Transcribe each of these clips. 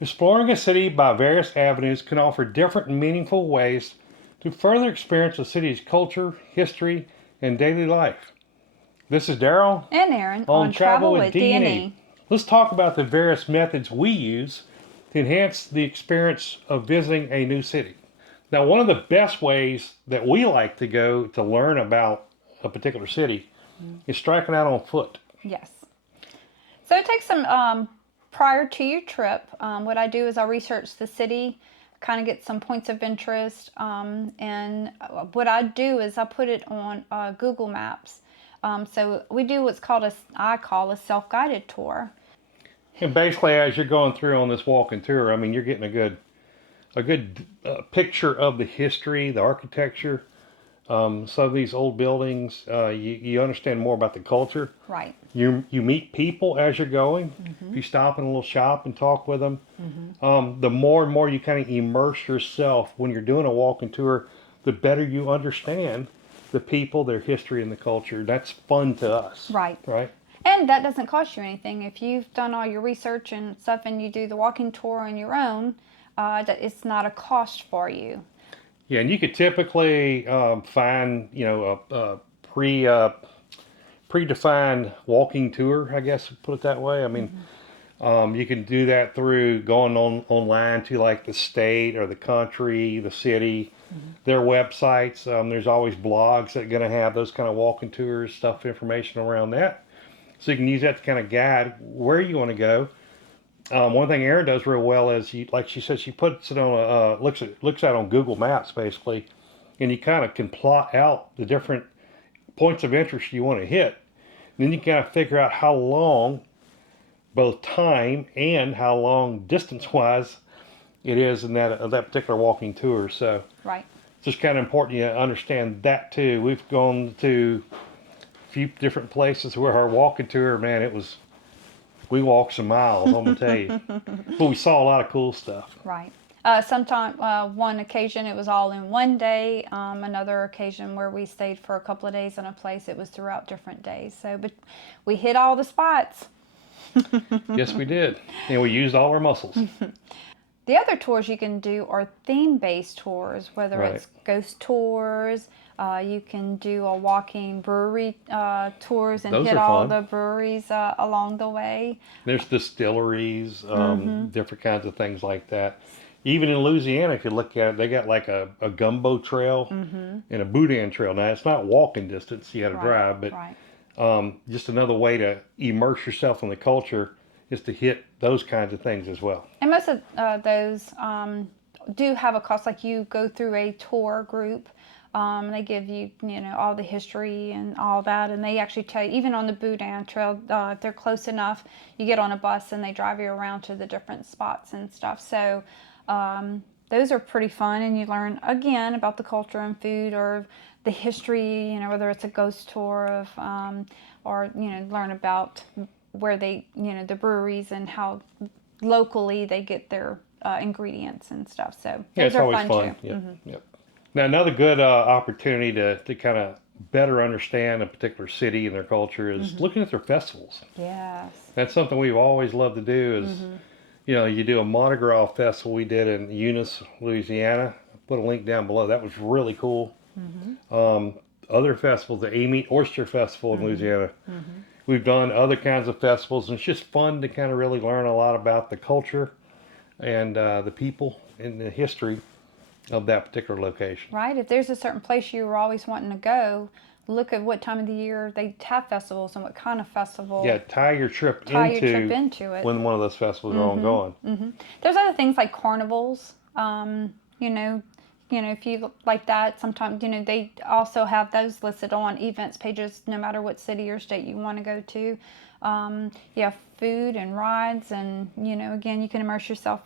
Exploring a city by various avenues can offer different and meaningful ways to further experience a city's culture, history, and daily life. This is Daryl And Aaron on on Travel Travel with with D&E. D&E. Let's talk about the various methods we use to enhance the experience of visiting a new city. Now, one of the best ways that we like to go to learn about a particular city is striking out on foot. Yes. So it takes some prior to your trip. What I do is I research the city, kind of get some points of interest, and what I do is I put it on Google Maps. So we do what's called I call a self-guided tour. And basically, as you're going through on this walking tour, I mean, you're getting a good picture of the history, the architecture, some of these old buildings. You understand more about the culture. Right. You meet people as you're going. If you stop in a little shop and talk with them, the more and more you kind of immerse yourself when you're doing a walking tour, the better you understand the people, their history, and the culture. That's fun to us. Right. Right. And that doesn't cost you anything. If you've done all your research and stuff and you do the walking tour on your own, that it's not a cost for you. Yeah, and you could typically find, a predefined walking tour, I guess, put it that way. I mean, you can do that through going online to like the state or the country, the city, their websites. There's always blogs that are going to have those kind of walking tours, stuff, information around that. So you can use that to kind of guide where you want to go. One thing Erin does real well is, like she said, she puts it on looks at on Google Maps basically, and you kind of can plot out the different points of interest you want to hit. And then you kind of figure out how long, both time and how long distance-wise, it is in that particular walking tour. So Right. it's just kind of important you understand that too. We've gone to a few different places where our walking tour, man, we walked some miles, I'm gonna tell you. But we saw a lot of cool stuff. Right. One occasion it was all in one day. Another occasion where we stayed for a couple of days in a place, it was throughout different days. So, but we hit all the spots. Yes, we did. And we used all our muscles. The other tours you can do are theme-based tours, whether Right. it's ghost tours. You can do a walking brewery tours and Those hit are all fun. the breweries along the way. There's distilleries, different kinds of things like that. Even in Louisiana, if you look at it, they got like a gumbo trail and a boudin trail. Now, it's not walking distance, you got to Right. drive, but Right. just another way to immerse yourself in the culture is to hit those kinds of things as well. And most of those do have a cost. Like you go through a tour group, they give you, all the history and all that, and they actually tell you, even on the Boudin Trail, if they're close enough, you get on a bus and they drive you around to the different spots and stuff. So those are pretty fun, and you learn again about the culture and food or the history. Whether it's a ghost tour of, or learn about where they, the breweries and how locally they get their ingredients and stuff. So Yeah, those it's are always fun fun. too. Yep, yep. Now, another good opportunity to kind of better understand a particular city and their culture is looking at their festivals. Yes. That's something we've always loved to do is, you do a Mardi Gras festival we did in Eunice, Louisiana. I'll put a link down below. That was really cool. Other festivals, the Amite Oyster Festival in Louisiana. We've done other kinds of festivals, and it's just fun to kind of really learn a lot about the culture and the people and the history of that particular location. Right. If there's a certain place you were always wanting to go, look at what time of the year they have festivals and what kind of festival. Yeah, tie your trip into it. when one of those festivals are ongoing. There's other things like carnivals. If you like that, sometimes they also have those listed on events pages. No matter what city or state you want to go to, food and rides, and again, you can immerse yourself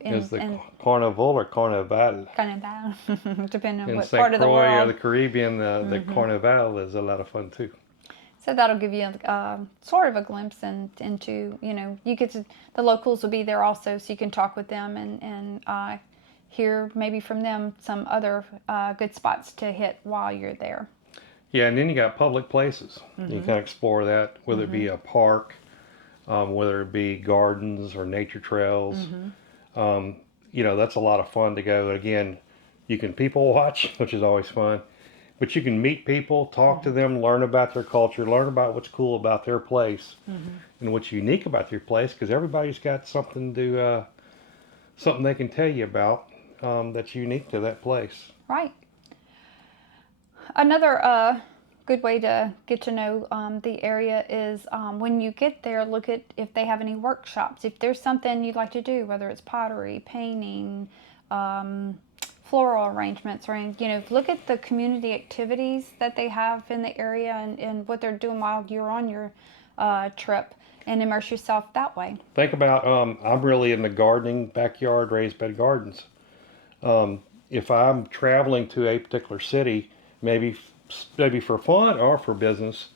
Is the in Carnival or Carnival? kind of that, depending on In what St. part of the Croix or world. the Caribbean, the Carnival is a lot of fun too. So that'll give you sort of a glimpse into, you get to, the locals will be there also, so you can talk with them and hear maybe from them some other good spots to hit while you're there. Yeah, and then you got public places. You can explore that, whether it be a park, whether it be gardens or nature trails. That's a lot of fun to go. Again, you can people watch, which is always fun, but you can meet people, talk to them, learn about their culture, learn about what's cool about their place and what's unique about their place, because everybody's got something they can tell you about that's unique to that place. Right. Another good way to get to know the area is when you get there, look at if they have any workshops. If there's something you'd like to do, whether it's pottery, painting, floral arrangements, or look at the community activities that they have in the area and what they're doing while you're on your trip, and immerse yourself that way. Think about, I'm really in the gardening, backyard raised bed gardens. If I'm traveling to a particular city, maybe maybe for fun or for business,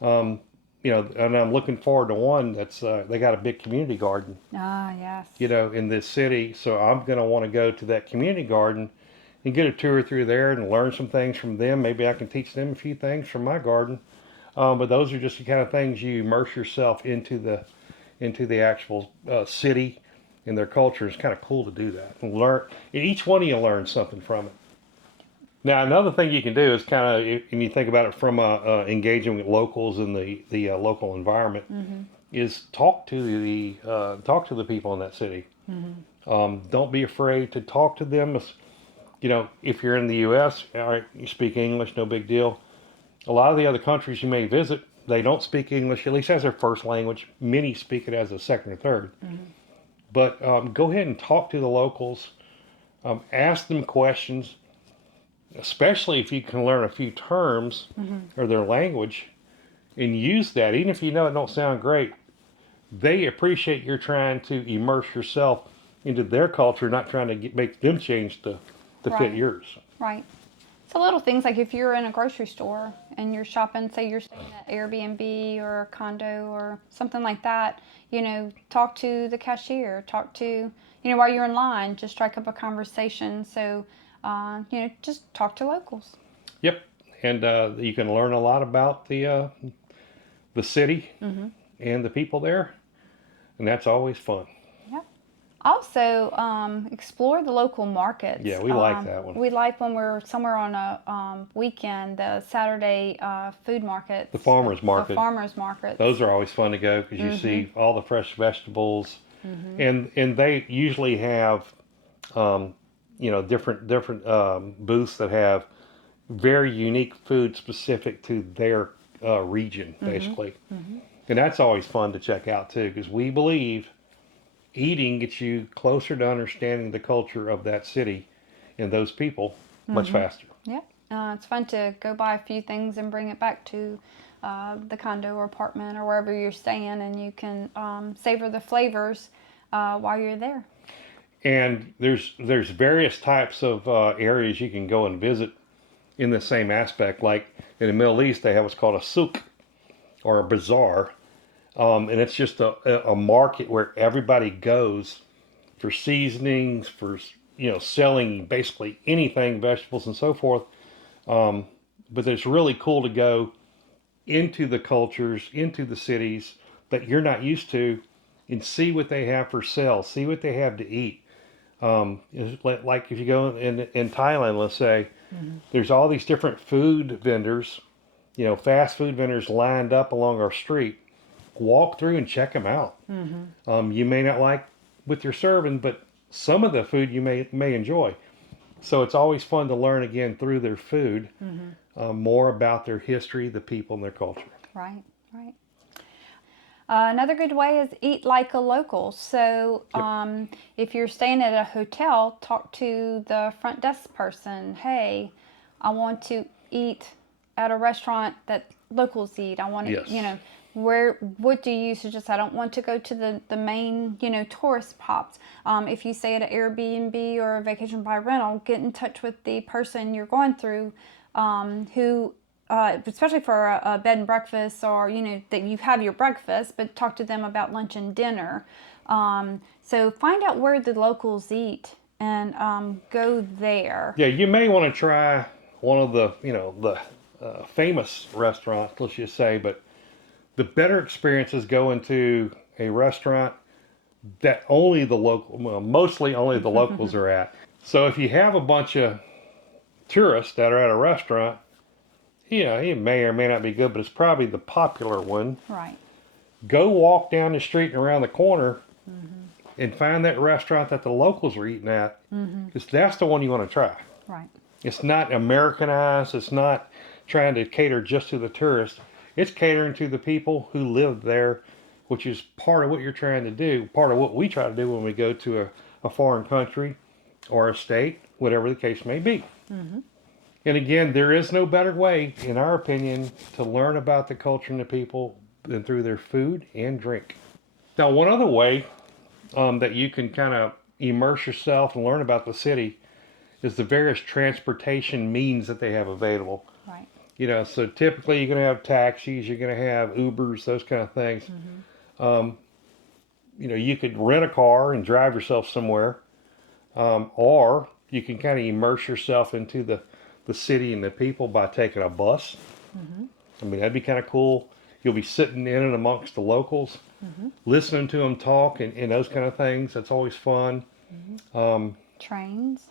and I'm looking forward to one that's they got a big community garden, Ah, yes. in this city. So I'm going to want to go to that community garden and get a tour through there and learn some things from them. Maybe I can teach them a few things from my garden. But those are just the kind of things you immerse yourself into the actual city and their culture. It's kind of cool to do that and learn. Each one of you learns something from it. Now, another thing you can do is kind of, when you think about it from engaging with locals in the local environment, is talk to the people in that city. Don't be afraid to talk to them. If you're in the U.S., all right, you speak English, no big deal. A lot of the other countries you may visit, they don't speak English, at least as their first language. Many speak it as a second or third. But go ahead and talk to the locals. Ask them questions, especially if you can learn a few terms or their language, and use that. Even if you know it don't sound great, they appreciate you're trying to immerse yourself into their culture, not trying to make them change to fit Right. yours. Right. So little things like if you're in a grocery store and you're shopping, say you're staying at Airbnb or a condo or something like that, talk to the cashier, talk to, while you're in line, just strike up a conversation. So, just talk to locals. Yep, and you can learn a lot about the city and the people there, and that's always fun. Yep. Also, explore the local markets. Yeah, we like that one. We like when we're somewhere on a weekend, the Saturday food markets. The farmers market. The farmers markets. Those are always fun to go because you see all the fresh vegetables, and they usually have, different booths that have very unique food specific to their region, basically. And that's always fun to check out too, because we believe eating gets you closer to understanding the culture of that city and those people much faster. Yep. It's fun to go buy a few things and bring it back to the condo or apartment or wherever you're staying, and you can savor the flavors while you're there. And there's various types of areas you can go and visit in the same aspect. Like in the Middle East, they have what's called a souk, or a bazaar, and it's just a market where everybody goes for seasonings, for selling basically anything, vegetables and so forth. But it's really cool to go into the cultures, into the cities that you're not used to, and see what they have for sale, see what they have to eat. Like if you go in Thailand, let's say, there's all these different food vendors, fast food vendors lined up along our street. Walk through and check them out. You may not like what they're serving, but some of the food you may enjoy. So it's always fun to learn again through their food more about their history, the people, and their culture. Right, right. Another good way is eat like a local. So if you're staying at a hotel, talk to the front desk person. Hey, I want to eat at a restaurant that locals eat. I want to, Yes. what do you suggest? I don't want to go to the main, tourist spots. If you stay at an Airbnb or a vacation by rental, get in touch with the person you're going through who, especially for a bed and breakfast, or, that you have your breakfast, but talk to them about lunch and dinner. So find out where the locals eat and go there. Yeah, you may want to try one of the, famous restaurants, let's just say, but the better experience is going to a restaurant that only the local, well, mostly only the locals are at. So if you have a bunch of tourists that are at a restaurant, it may or may not be good, but it's probably the popular one. Right. Go walk down the street and around the corner and find that restaurant that the locals are eating at, because that's the one you want to try. Right. It's not Americanized. It's not trying to cater just to the tourists. It's catering to the people who live there, which is part of what you're trying to do, part of what we try to do when we go to a foreign country or a state, whatever the case may be. And again, there is no better way, in our opinion, to learn about the culture and the people than through their food and drink. Now, one other way that you can kind of immerse yourself and learn about the city is the various transportation means that they have available. Right. So typically you're going to have taxis, you're going to have Ubers, those kind of things. You could rent a car and drive yourself somewhere, or you can kind of immerse yourself into the city and the people by taking a bus. I mean, that'd be kind of cool. You'll be sitting in and amongst the locals, listening to them talk and those kind of things. That's always fun. Trains.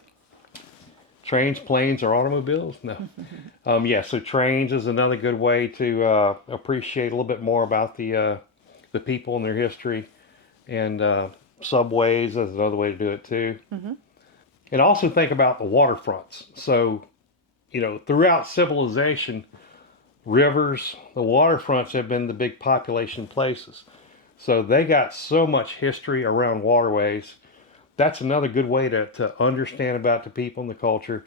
Trains, planes, or automobiles? No. So trains is another good way to appreciate a little bit more about the people and their history. And subways is another way to do it too. And also think about the waterfronts. So, throughout civilization, rivers, the waterfronts have been the big population places. So they got so much history around waterways. That's another good way to understand about the people and the culture.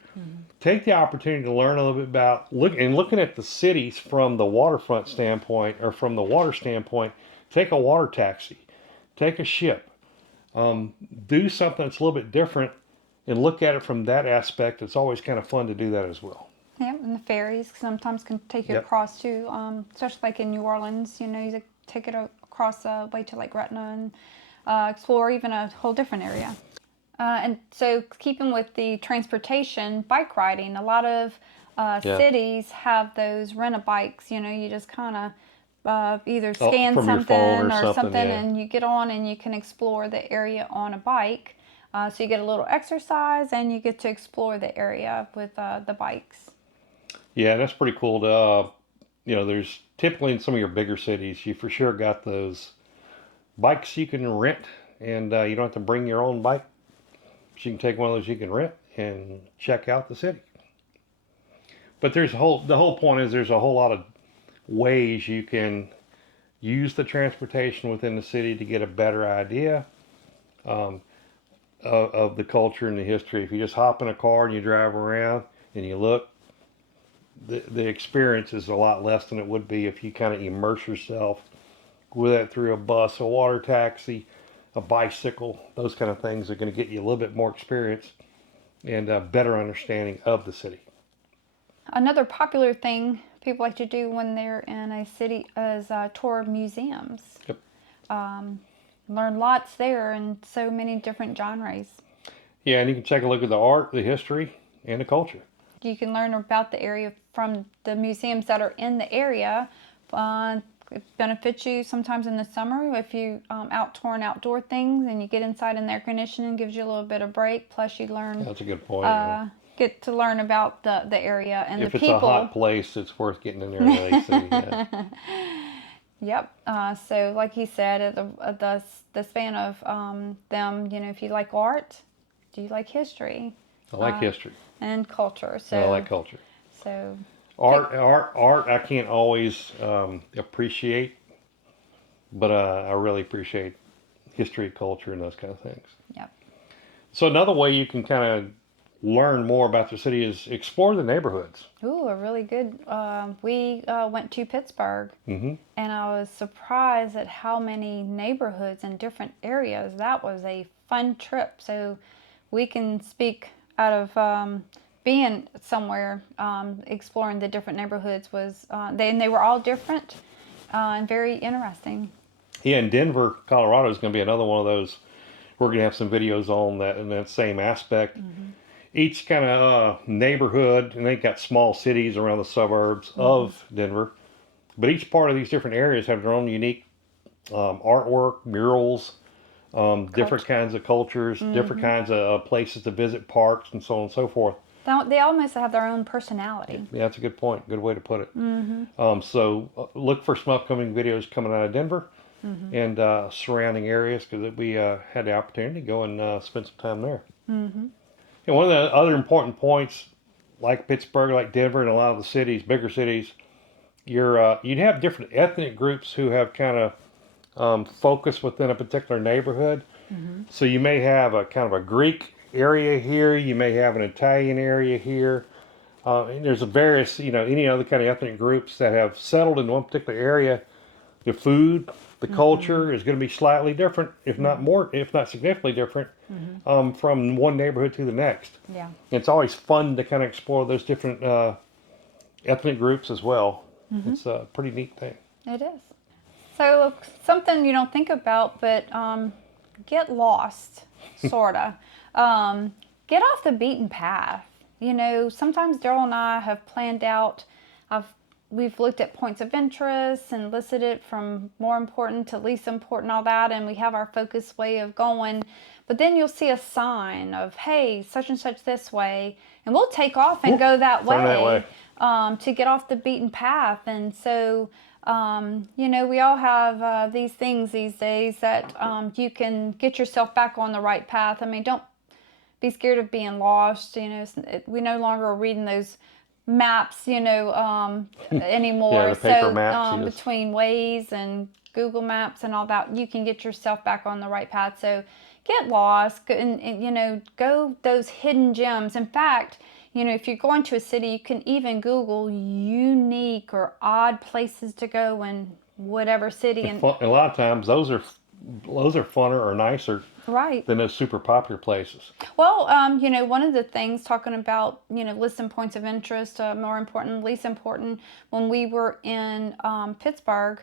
Take the opportunity to learn a little bit about, looking at the cities from the waterfront standpoint or from the water standpoint. Take a water taxi, take a ship, do something that's a little bit different and look at it from that aspect. It's always kind of fun to do that as well. Yeah, and the ferries sometimes can take you across too, especially like in New Orleans. You take it across way to like Gretna and explore even a whole different area. And so keeping with the transportation, bike riding, a lot of cities have those rent-a-bikes. You just kind of either scan from your phone something or something, and you get on and you can explore the area on a bike. So you get a little exercise and you get to explore the area with the bikes. Yeah, that's pretty cool. There's typically in some of your bigger cities, you for sure got those bikes you can rent, and you don't have to bring your own bike. So you can take one of those you can rent and check out the city. But the whole point is there's a whole lot of ways you can use the transportation within the city to get a better idea of the culture and the history. If you just hop in a car and you drive around and you look, the experience is a lot less than it would be if you kind of immerse yourself with it through a bus, a water taxi, a bicycle. Those kind of things are going to get you a little bit more experience and a better understanding of the city. Another popular thing people like to do when they're in a city is tour museums. Yep. Learn lots there in so many different genres. Yeah, and you can take a look at the art, the history, and the culture. You can learn about the area from the museums that are in the area. It benefits you sometimes in the summer if you touring outdoor things and you get inside in the air conditioning, gives you a little bit of break. Plus you learn. That's a good point. Get to learn about the area and if the people. If it's a hot place, it's worth getting in there early. So, Yep. So like he said, the span of them, if you like art, do you like history? I like history. And culture. So I like culture. So art I can't always appreciate, but I really appreciate history, culture, and those kind of things. Yep. So another way you can kind of learn more about the city is explore the neighborhoods. Ooh, a really good. We went to Pittsburgh, Mm-hmm. and I was surprised at how many neighborhoods in different areas. That was a fun trip. So we can speak out of being somewhere, exploring the different neighborhoods was. They were all different and very interesting. Yeah, and Denver, Colorado is going to be another one of those. We're going to have some videos on that in that same aspect. Mm-hmm. Each kind of neighborhood, and they've got small cities around the suburbs of Denver, but each part of these different areas have their own unique artwork, murals, different kinds of cultures, different kinds of places to visit, parks, and so on and so forth. They almost have their own personality. Yeah, that's a good point. Good way to put it. So look for some upcoming videos coming out of Denver and surrounding areas, because we had the opportunity to go and spend some time there. And one of the other important points, like Pittsburgh, like Denver, and a lot of the cities, bigger cities, you'd have different ethnic groups who have kind of focus within a particular neighborhood. So you may have a kind of a Greek area here, you may have an Italian area here. And there's a various, any other kind of ethnic groups that have settled in one particular area. The food, the culture is going to be slightly different, if not more, if not significantly different, from one neighborhood to the next. Yeah. It's always fun to kind of explore those different ethnic groups as well. It's a pretty neat thing. It is. So something you don't think about, but get lost, sorta. Get off the beaten path. Sometimes Daryl and I have planned out. We've looked at points of interest and listed it from more important to least important, all that, and we have our focused way of going. But then you'll see a sign of, hey, such and such this way, and we'll take off and go that way, to get off the beaten path. And so, we all have these things these days that you can get yourself back on the right path. I mean, don't be scared of being lost. We no longer are reading those maps, anymore. Yeah, the paper maps, yes. Between Waze and Google Maps and all that, you can get yourself back on the right path. So get lost and go those hidden gems. In fact, if you're going to a city, you can even Google unique or odd places to go in whatever city. And a lot of times those are funner or nicer than those super popular places. Well, one of the things talking about, listing points of interest, more important, least important, when we were in Pittsburgh,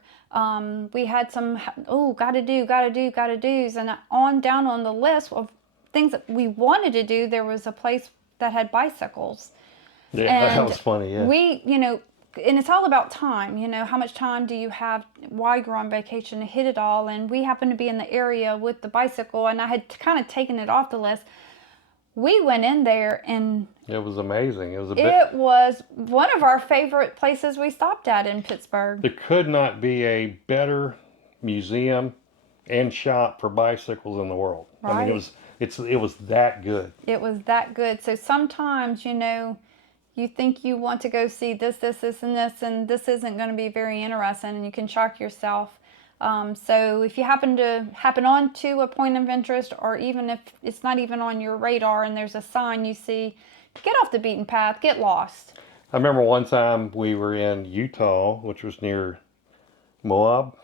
we had some, gotta do's. And down on the list of things that we wanted to do, there was a place that had bicycles. Yeah, and that was funny, yeah. We, and it's all about time, how much time do you have while you're on vacation to hit it all. And we happened to be in the area with the bicycle, and I had kind of taken it off the list. We went in there, and it was amazing. It was one of our favorite places we stopped at in Pittsburgh. There could not be a better museum and shop for bicycles in the world. Right. I mean, it was that good. It was that good. So sometimes, you think you want to go see this, and this isn't going to be very interesting, and you can shock yourself. So if you happen on to a point of interest, or even if it's not even on your radar and there's a sign you see, get off the beaten path, get lost. I remember one time we were in Utah, which was near Moab,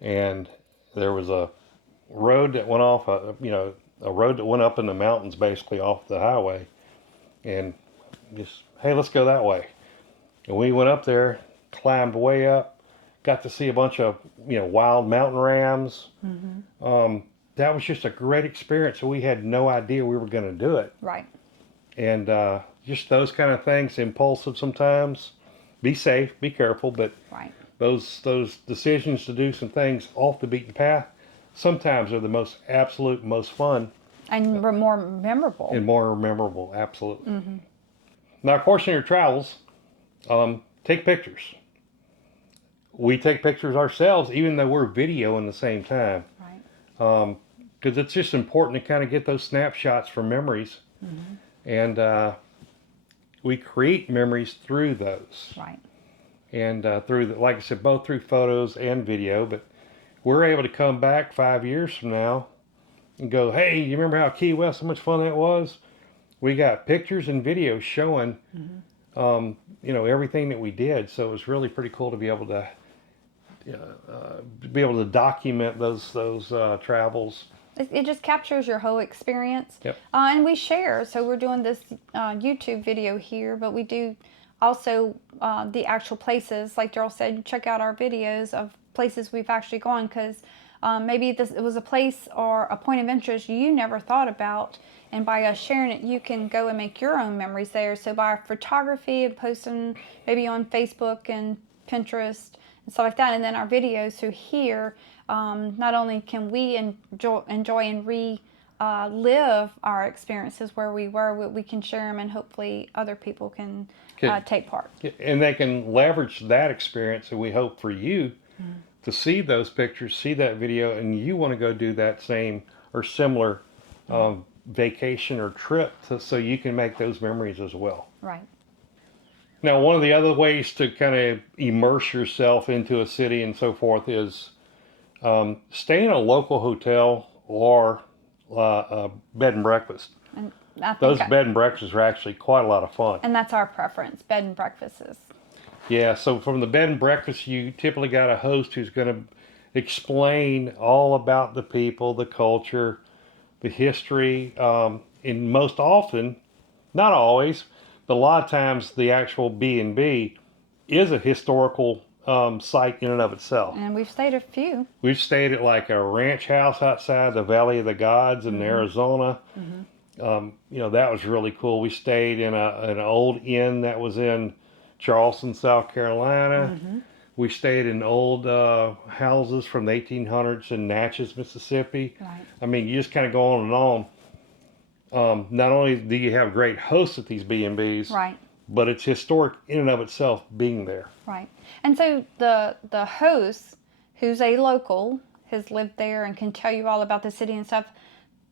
and there was a road that went off, a road that went up in the mountains, basically off the highway, and just, hey, let's go that way. And we went up there, climbed way up, got to see a bunch of wild mountain rams. That was just a great experience. So we had no idea we were going to do it. Right. And just those kind of things, impulsive sometimes. Be safe, be careful, but right. Those decisions to do some things off the beaten path sometimes are the most fun. And more memorable. And more memorable, absolutely. Now, of course, in your travels, take pictures. We take pictures ourselves, even though we're videoing the same time. Right. Because it's just important to kind of get those snapshots for memories. And we create memories through those. Right. And like I said, both through photos and video. But we're able to come back 5 years from now and go, hey, you remember how Key West, how much fun that was? We got pictures and videos showing, everything that we did. So it was really pretty cool to be able to document those travels. It just captures your whole experience. Yep. And we share. So we're doing this YouTube video here, but we do also the actual places. Like Daryl said, check out our videos of places we've actually gone, because maybe it was a place or a point of interest you never thought about. And by us sharing it, you can go and make your own memories there. So by our photography and posting maybe on Facebook and Pinterest and stuff like that, and then our videos through here, not only can we enjoy and live our experiences where we were, we can share them, and hopefully other people can take part. And they can leverage that experience, and we hope for you to see those pictures, see that video, and you want to go do that same or similar vacation or trip so you can make those memories as well. Right. Now, one of the other ways to kind of immerse yourself into a city and so forth is stay in a local hotel or a bed and breakfast. And Those bed and breakfasts are actually quite a lot of fun. And that's our preference, bed and breakfasts. Yeah, so from the bed and breakfast, you typically got a host who's going to explain all about the people, the culture, the history, and most often, not always, but a lot of times the actual B&B is a historical site in and of itself. And we've stayed a few. We've stayed at like a ranch house outside the Valley of the Gods in Arizona. That was really cool. We stayed in an old inn that was in Charleston, South Carolina. We stayed in old houses from the 1800s in Natchez, Mississippi. Right. I mean, you just kind of go on and on. Not only do you have great hosts at these B&Bs, Right. but it's historic in and of itself being there. Right. And so the host, who's a local, has lived there and can tell you all about the city and stuff.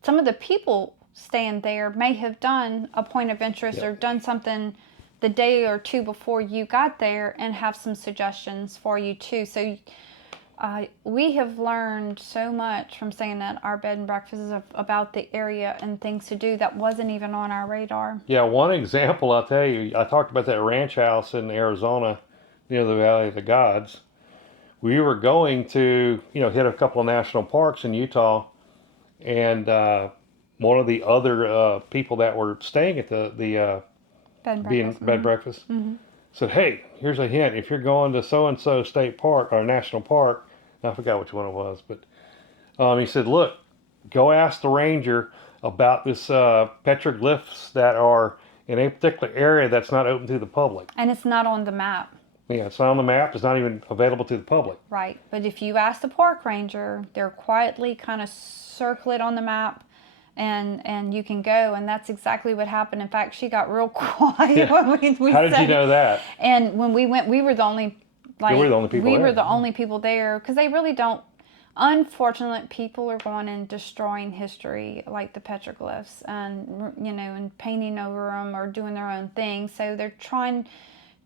Some of the people staying there may have done a point of interest or done something the day or two before you got there and have some suggestions for you too. So we have learned so much from staying at our bed and breakfasts about the area and things to do that wasn't even on our radar. Yeah, one example I'll tell you, I talked about that ranch house in Arizona near the Valley of the Gods. We were going to, hit a couple of national parks in Utah, and one of the other people that were staying at the Bed bed breakfast said, "Hey, here's a hint. If you're going to so-and-so state park or national park," I forgot which one it was, but he said, "Look, go ask the ranger about this petroglyphs that are in a particular area that's not open to the public." And it's not on the map. Yeah, it's not on the map. It's not even available to the public. Right. But if you ask the park ranger, they're quietly kind of circle it on the map, and you can go. And that's exactly what happened. In fact, she got real quiet when we How did said you know that? And when we went, we were the only, You were the only people we there. were the only people there, because they really don't. Unfortunately, people are going and destroying history like the petroglyphs, and and painting over them or doing their own thing. So they're trying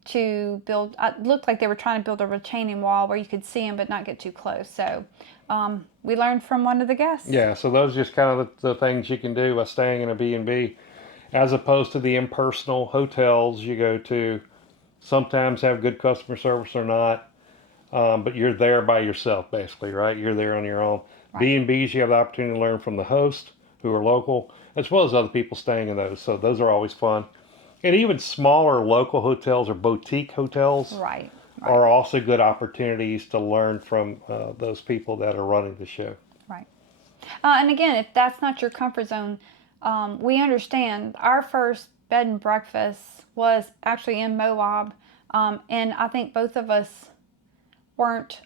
to build. It looked like they were trying to build a retaining wall where you could see them but not get too close. So we learned from one of the guests. Yeah, so those are just kind of the things you can do by staying in a B&B, as opposed to the impersonal hotels you go to. Sometimes have good customer service or not, but you're there by yourself, basically, right? You're there on your own. Right. B&Bs, you have the opportunity to learn from the host, who are local, as well as other people staying in those. So those are always fun. And even smaller local hotels or boutique hotels Right. are also good opportunities to learn from those people that are running the show. Right. And again, if that's not your comfort zone, we understand. Our first bed and breakfast was actually in Moab, and I think both of us weren't,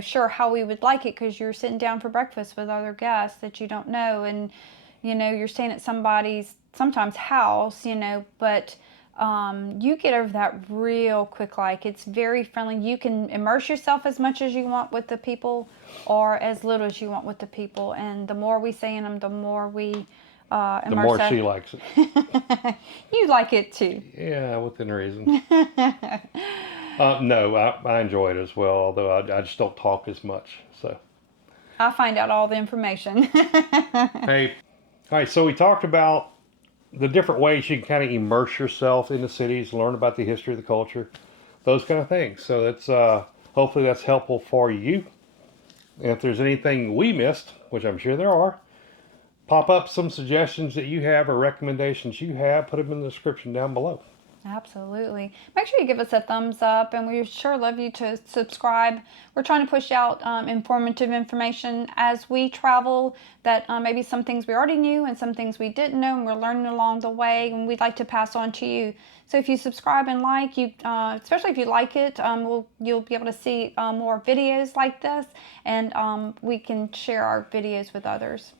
sure how we would like it, because you're sitting down for breakfast with other guests that you don't know, and you're staying at somebody's sometimes house, but you get over that real quick. Like, it's very friendly. You can immerse yourself as much as you want with the people, or as little as you want with the people. And the more we say in them, the more we immerse. The more she likes it. You like it too. Yeah, within reason. No, I enjoy it as well, although I just don't talk as much. So I find out all the information. Hey, all right, so we talked about the different ways you can kind of immerse yourself in the cities, learn about the history, the culture, those kind of things. So that's hopefully that's helpful for you. And if there's anything we missed, which I'm sure there are, pop up some suggestions that you have or recommendations you have, put them in the description down below. Absolutely. Make sure you give us a thumbs up, and we sure love you to subscribe. We're trying to push out informative information as we travel, that maybe some things we already knew and some things we didn't know, and we're learning along the way, and we'd like to pass on to you. So if you subscribe and like, you, especially if you like it, you'll be able to see more videos like this, and we can share our videos with others.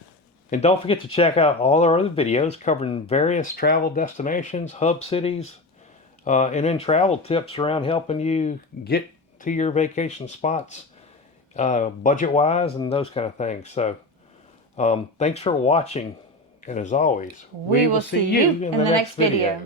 And don't forget to check out all our other videos covering various travel destinations, hub cities, and then travel tips around helping you get to your vacation spots, budget wise, and those kind of things. So, thanks for watching. And as always, We will see you in the next video.